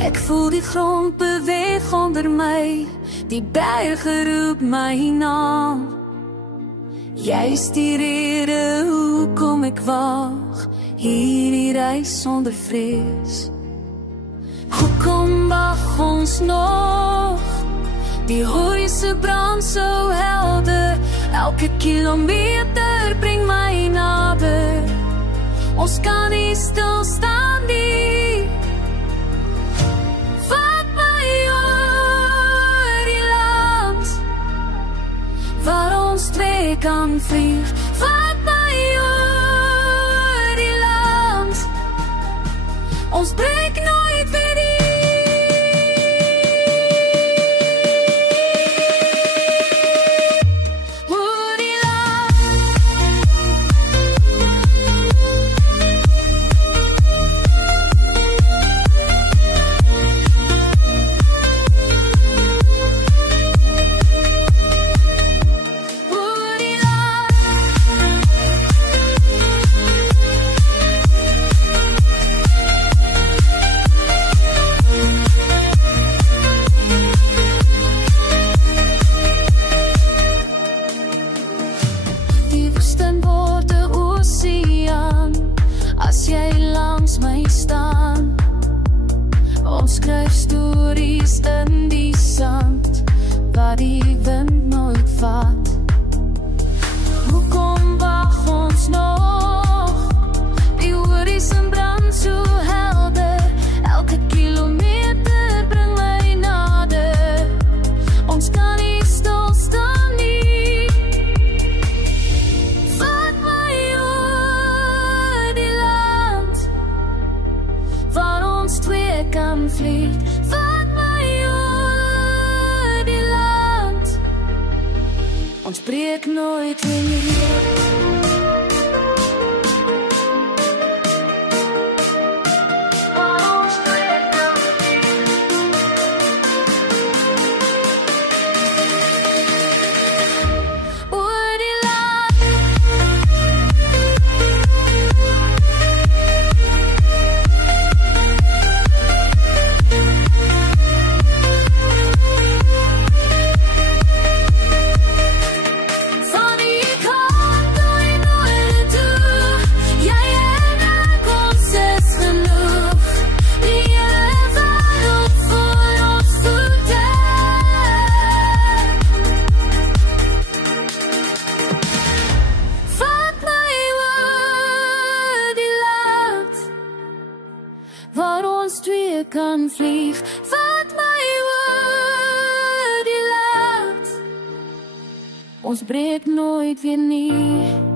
Ek voel die grond beweeg onder my, die berge roep my naam. Jy is die rede hoekom ek wag, hierdie reis sonder vrees. Hoekom wag ons nog? Die horizon brand so helder, elke kilometer bring my nader. Ons kan nie stilstaan nie. Vat my oor die land waar ons twee kan vlieg. Vat my oor die land, ons breek nooit weer die. As jy langs my staan, ons skryf stories in die sand, waar die wind nooit vat. Hoekom wag ons nog? Die horizon brand so helder, elke kilometer bring my nader. Ons kan nie stilstaan nie. Vat my oor die land waar ons twee kan vlieg. Vat my oor die land, ons breek nooit weer. Waar ons twee kan vlieg. Vat my oor die land, ons breek nooit weer nie.